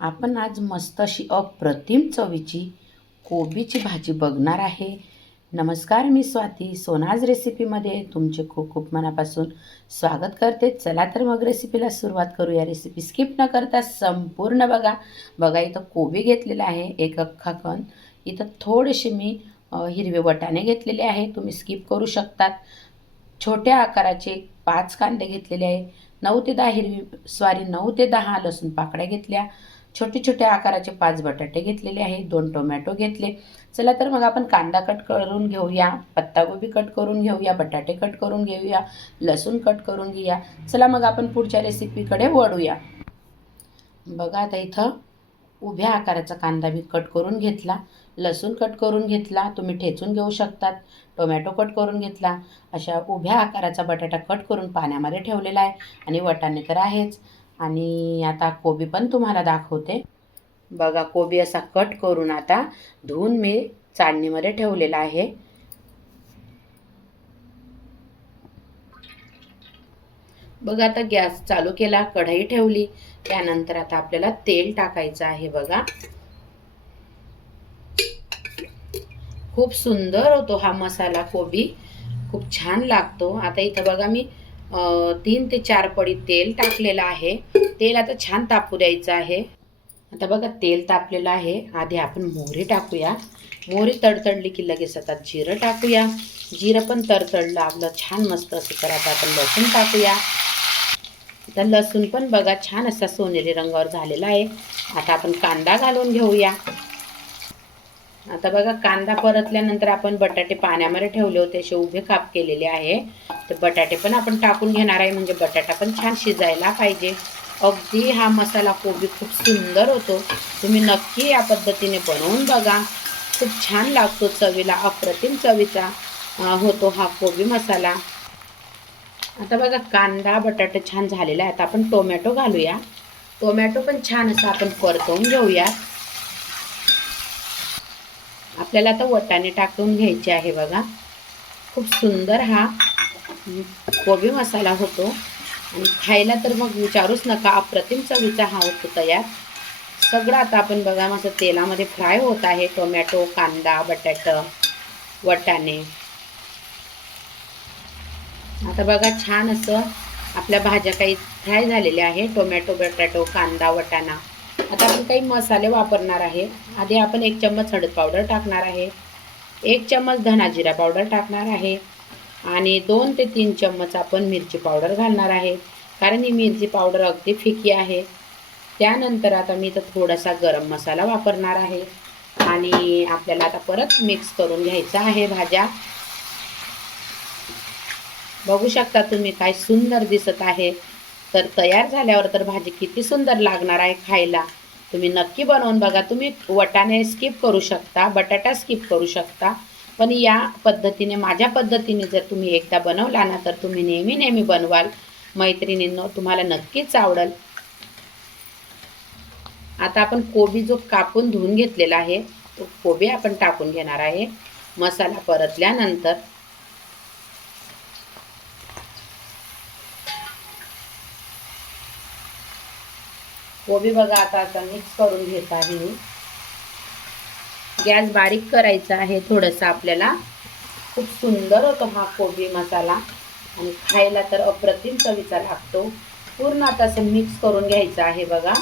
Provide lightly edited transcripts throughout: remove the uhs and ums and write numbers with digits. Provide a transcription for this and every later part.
आपण आज मस्त अशी अप्रतिम चवीची कोबीची भाजी बघणार आहे. नमस्कार, मी स्वाती. सोनाज रेसिपीमध्ये तुमचे खूप खूप मनापासून स्वागत करते. चला तर मग रेसिपीला सुरुवात करूया. रेसिपी स्किप न करता संपूर्ण बघा. इथं कोबी घेतलेला आहे, एक अख्खा कण. इथं थोडेसे मी हिरवे वाटाणे घेतलेले आहे, तुम्ही स्किप करू शकतात. छोट्या आकाराचे 5 कांदे घेतलेले आहे. 9 ते 10 लसूण पाकळ्या घेतल्या. छोटे-छोटे आकाराचे 5 बटाटे घेतलेले आहे. 2 टोमॅटो घेतले. चला तर मग आपण कांदा कट करून घेऊया, पत्ताकोबी कट करून घेऊया, बटाटे कट करून घेऊया, लसूण कट करून घेऊया. चला मग आपण पुढच्या रेसिपीकडे वळूया. बघा आता इथं उभ्या आकाराचा कांदा मी कट करून घेतला, लसूण कट करून घेतला, तुम्ही ठेचून घेऊ शकतात. टोमॅटो कट करून घेतला. अशा उभ्या आकाराचा बटाटा कट करून पाण्यामध्ये ठेवलेला आहे आणि वाटाणे तर आहेच. आणि आता कोबी पण तुम्हाला दाखवते. बघा, कोबी असा कट करून आता धुवून मी चाळणीमध्ये ठेवलेला आहे. बघा, आता गॅस चालू केला, कढई ठेवली. त्यानंतर आता आपल्याला तेल टाकायचं आहे. बघा, खूप सुंदर होतो हा मसाला. कोबी खूप छान लागतो. आता इथं बघा मी 3 ते 4 पडी तेल टाकलेलं आहे. तेल आता छान तापू द्यायचं आहे. आता बघा, तेल तापलेलं आहे. आधी आपण मोहरी टाकूया. मोहरी तडतडली की लगेच आता जिरं टाकूया. जिरं पण तडतडलं आपलं छान मस्त असं, तर आता आपण लसूण टाकूया. आता लसूण पण बघा छान असा सोनेरी रंगावर झालेला आहे. आता आपण कांदा घालून घेऊया. आता बघा, कांदा परतल्यानंतर आपण बटाटे पाण्यामध्ये ठेवले होते, असे उभे काप केलेले आहे. तर बटाटे पण आपण टाकून घेणार आहे, म्हणजे बटाटा पण छान शिजायला पाहिजे. अगदी हा मसाला कोबी खूप सुंदर होतो. तुम्ही नक्की या पद्धतीने बनवून बघा. खूप छान लागतो चवीला, अप्रतिम चवीचा होतो हा कोबी मसाला. आता बघा, कांदा बटाटा छान झालेला आहे. आता आपण टोमॅटो घालूया. टोमॅटो पण छान असं आपण परतवून घेऊया. आपल्याला आता वाटाणे टाकून घ्यायचे आहे. बघा, खूप सुंदर हा कोबी मसाला होतो आणि खायला तर मग विचारूच नका, अप्रतिम चवीचा हा होतो तयार. सगळं आता आपण बघा मस्त तेलामध्ये फ्राय होत आहे. टोमॅटो, कांदा, बटाटा, वाटाणे. आता बघा, छान असं आपल्या भाज्या काही फ्राय झालेल्या आहे. टोमॅटो, बटाटो, कांदा, वाटाणा. आता आपण काही मसाले वापरणार आहे. आधी आपण 1 चम्मच हळद पावडर टाकणार आहे, 1 चम्मच धना जिरा पावडर टाकणार आहे आणि 2 ते 3 चम्मच आपण मिरची पावडर घालणार आहे, कारण ही मिरची पावडर अगदी फिकी आहे. त्यानंतर आता मी इथं थोडासा गरम मसाला वापरणार आहे आणि आपल्याला आता परत मिक्स करून घ्यायचं आहे भाज्या. बघू शकता तुम्ही, काय सुंदर दिसत आहे. तर तयार झाल्यावर तर भाजी किती सुंदर लागणार आहे खायला. तुम्ही नक्की बनवून बघा. तुम्ही वाटाणे स्किप करू शकता, बटाटा स्किप करू शकता, पण या पद्धतीने, माझ्या पद्धतीने जर तुम्ही एकदा बनवला ना, तर तुम्ही नेहमी नेहमी बनवाल. मैत्रिणींनो, तुम्हाला नक्कीच आवडेल. आता आपण कोबी जो कापून धुवून घेतलेला आहे, तो कोबी आपण टाकून घेणार आहे. मसाला परतल्यानंतर कोबी बघा आता मिक्स करून घेत आहे मी. गॅस बारीक करायचा आहे थोडंसं आपल्याला. खूप सुंदर होतो हा कोबी मसाला आणि खायला तर अप्रतिम चवीचा लागतो. पूर्ण आता असं मिक्स करून घ्यायचं आहे. बघा,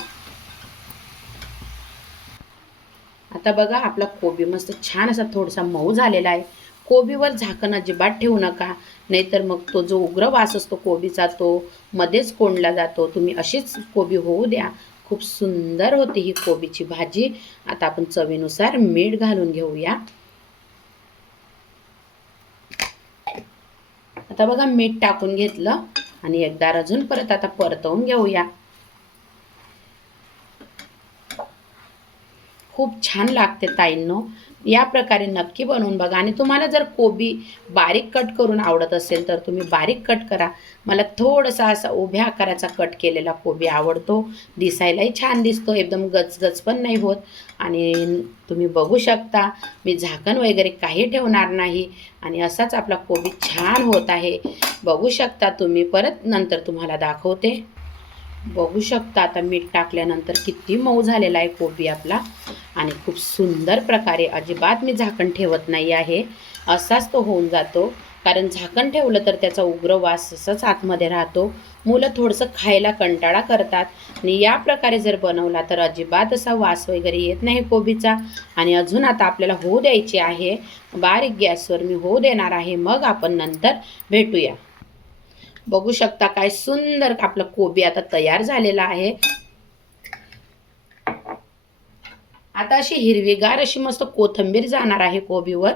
आता बघा आपला कोबी मस्त छान असा थोडासा मऊ झालेला आहे. कोबीवर झाकण अजिबात ठेवू नका, नाहीतर मग तो जो उग्र वास असतो कोबीचा तो मध्येच कोंडला जातो. तुम्ही अशीच कोबी होऊ द्या. खूप सुंदर होती ही कोबीची भाजी. आता आपण चवीनुसार मीठ घालून घेऊया. आता बघा, मीठ टाकून घेतलं आणि एकदा अजून परत आता परतवून घेऊया. खूप छान लागते ताईंनो. या प्रकारे नक्की बनवून बघा. आणि तुम्हाला जर कोबी बारीक कट करून आवडत असेल तर तुम्ही बारीक कट करा. मला थोडासा असा उभ्या आकाराचा कट केलेला कोबी आवडतो. दिसायलाही छान दिसतो, एकदम गचगच पण नाही होत. आणि तुम्ही बघू शकता, मी झाकण वगैरे काही ठेवणार नाही आणि असाच आपला कोबी छान होत आहे. बघू शकता तुम्ही. परत नंतर तुम्हाला दाखवते. बघू शकता आता मीठ टाकल्यानंतर किती मऊ झालेला आहे कोबी आपला आणि खूप सुंदर प्रकारे अजिबात मी झाकण ठेवत नाही आहे, असाच तो होऊन जातो. कारण झाकण ठेवलं तर त्याचा उग्र वास असंच आतमध्ये राहतो. मुलं थोडंसं खायला कंटाळा करतात आणि या प्रकारे जर बनवला तर अजिबात असा वास वगैरे येत नाही कोबीचा. आणि अजून आता आपल्याला होऊ द्यायची आहे, बारीक गॅसवर मी होऊ देणार आहे, मग आपण नंतर भेटूया. बघू शकता काय सुंदर आपलं कोबी आता तयार झालेला आहे. आता अशी हिरवीगार अशी मस्त कोथिंबीर जाणार आहे कोबीवर.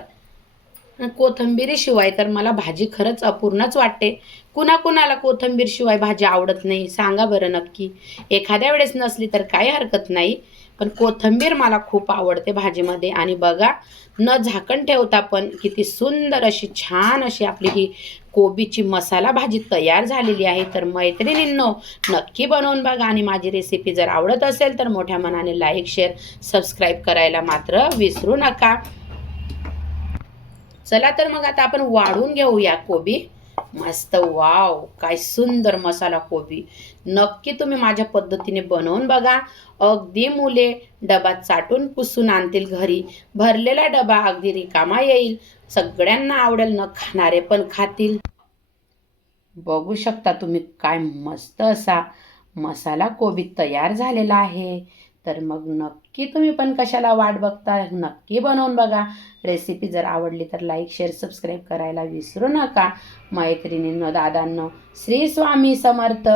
कोथिंबीरीशिवाय तर मला भाजी खरंच अपूर्णच वाटते. कुणाकुणाला कोथिंबीरशिवाय भाजी आवडत नाही सांगा बरं नक्की. एखाद्या वेळेस नसली तर काही हरकत नाही, पण कोथिंबीर मला खूप आवडते भाजीमध्ये. आणि बघा, न झाकण ठेवता पण किती सुंदर अशी छान अशी आपली ही कोबीची मसाला भाजी तयार झालेली आहे. तर मैत्रिणींनो, नक्की बनवून बघा आणि माझी रेसिपी जर आवडत असेल तर मोठ्या मनाने लाईक, शेअर, सबस्क्राईब करायला मात्र विसरू नका. चला तर मग आता आपण वाढून घेऊया कोबी. मस्त, वाव, काय सुंदर मसाला कोबी. नक्की तुम्ही माझ्या पद्धतीने बनवून बघा. अगदी मुले डबा चाटून पुसून आणतील घरी. भरलेला डबा अगदी रिकामा येईल. सगळ्यांना आवडेल, न खाणारे पण खातील. बघू शकता तुम्ही काय मस्त असा मसाला कोबी तयार झालेला आहे. तर मग नक्की तुम्ही पण कशाला वाट बघता, नक्की बनवून बघा. रेसिपी जर आवडली तर लाईक, शेअर, सबस्क्राईब करायला विसरू नका. मैत्रिणींनो, दादांनो, श्री स्वामी समर्थ.